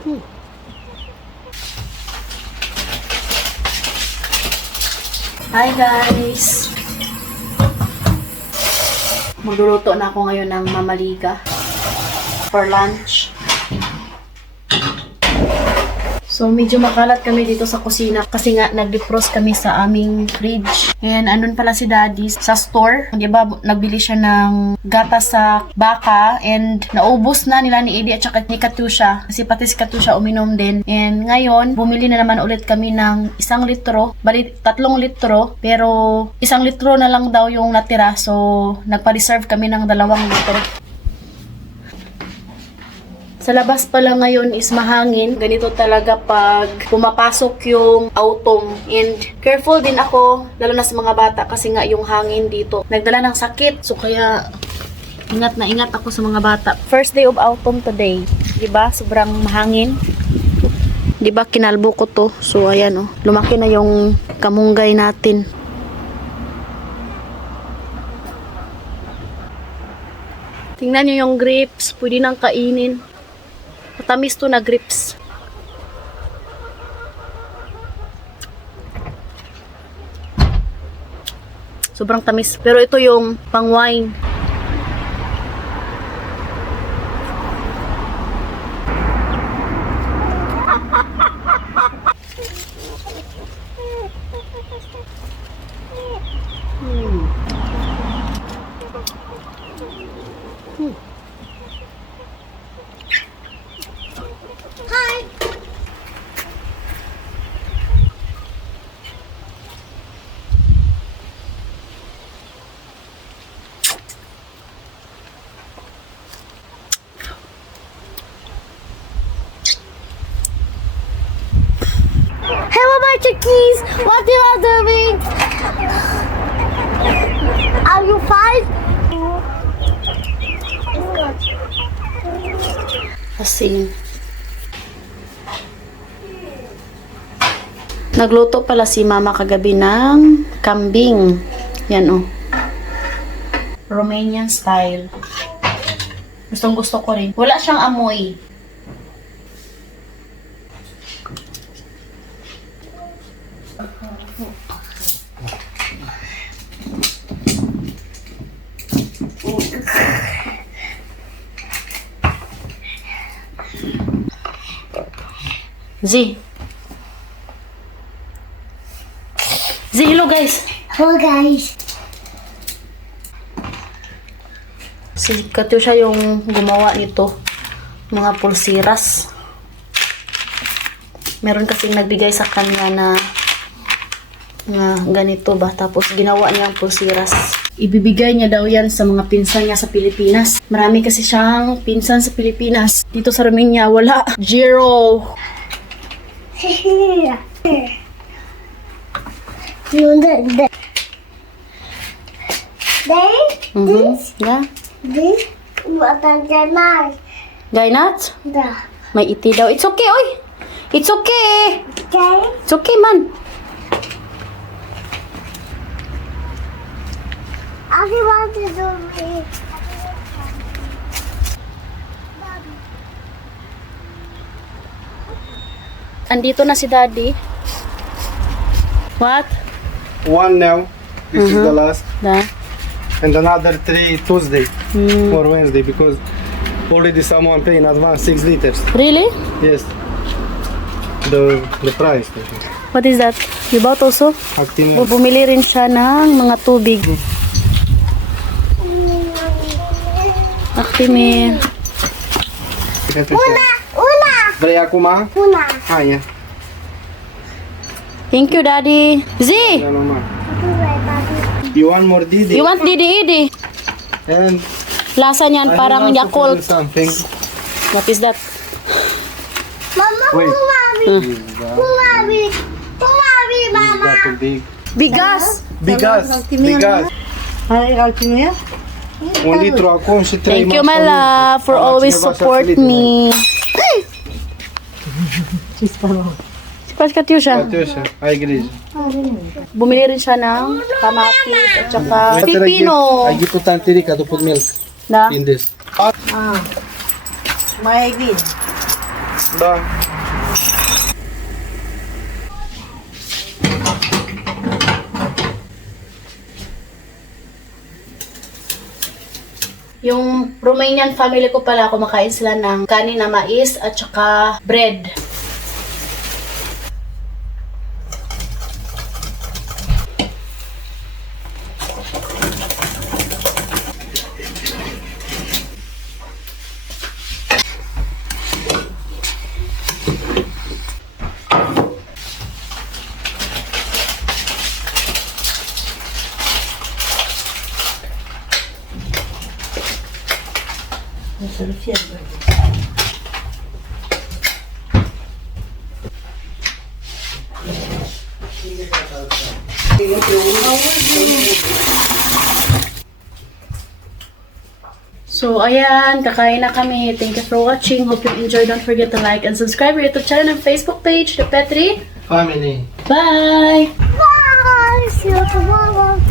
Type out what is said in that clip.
Hi guys! Magluluto na ako ngayon ng mamaliga for lunch. So, medyo makalat kami dito sa kusina kasi nga nag-defrost kami sa aming fridge. And andun pala si Daddy sa store. Di ba, nagbili siya ng gatas sa baka and naubos na nila ni Eddie at saka ni Katusha. Kasi pati si Katusha uminom din. And ngayon, bumili na naman ulit kami ng 1 litro. Bali, 3 litro. Pero 1 litro na lang daw yung natira. So, nagpa-reserve kami ng 2 litro. Sa labas pala ngayon is mahangin. Ganito talaga pag pumapasok yung autumn. And careful din ako, lalo na sa mga bata kasi nga yung hangin dito. Nagdala ng sakit. So kaya ingat na ingat ako sa mga bata. First day of autumn today. Diba? Sobrang mahangin. Diba? Kinalbo ko to. So ayan oh. Lumaki na yung kamunggay natin. Tingnan nyo yung grapes. Pwede nang kainin. Matamis to na grapes. Sobrang tamis. Pero ito yung pang wine. Hello, my chickies! What you are doing? Are you fine? Asin. Nagluto pala si Mama kagabi ng kambing. Yan oh. Romanian style. Gustong gusto ko rin. Wala siyang amoy. Z, hello guys. Hello, guys. Si Katusha yung gumawa nito. Mga pulsiras. Meron kasing nagbigay sa kanya na ganito ba. Tapos ginawa niya ang pulsiras. Ibibigay niya daw yan sa mga pinsan niya sa Pilipinas. Marami kasi siyang pinsan sa Pilipinas. Dito sa Romania, wala. 0. Yeah. This what I'm gonna Gainat? do. May iti daw. It's okay, oy. It's okay. Okay? It's okay, man. I want to do it. Andito na si Daddy. What? 1 now. This is the last. Da. And another 3 Tuesday or Wednesday because already someone pay in advance 6 liters. Really? Yes. The price. What is that? You bought also? Actimel. Bumili rin siya ng mga tubig. Actimel. Una! Vrei acum? Una! Hai, ia. Thank you, Daddy. Z! Ia normal. You want more Didi? You want Didi? And Lasa niyan I parang will also tell you Yakult. something. What is that? Mama, Wait. Umami! Umami! Umami, Is Mama! that too big? Bigas! Bigas! Bigas! Un litru acum și 3 Thank you, my love, for always support me. Si Katyusha. Catiușa, ai grijă. Bumili rin siya ng kamatis at saka Ai pipino. ghitul tantirica to put milk Da? in this. Mai bine. Bye. Yung Romanian family ko pala, kumakain sila ng kanin na mais at saka bread. So, ayan, kakain na kami. Thank you for watching. Hope you enjoyed. Don't forget to like and subscribe to our YouTube channel and Facebook page, The Petri. Family. Bye! Bye. See you tomorrow.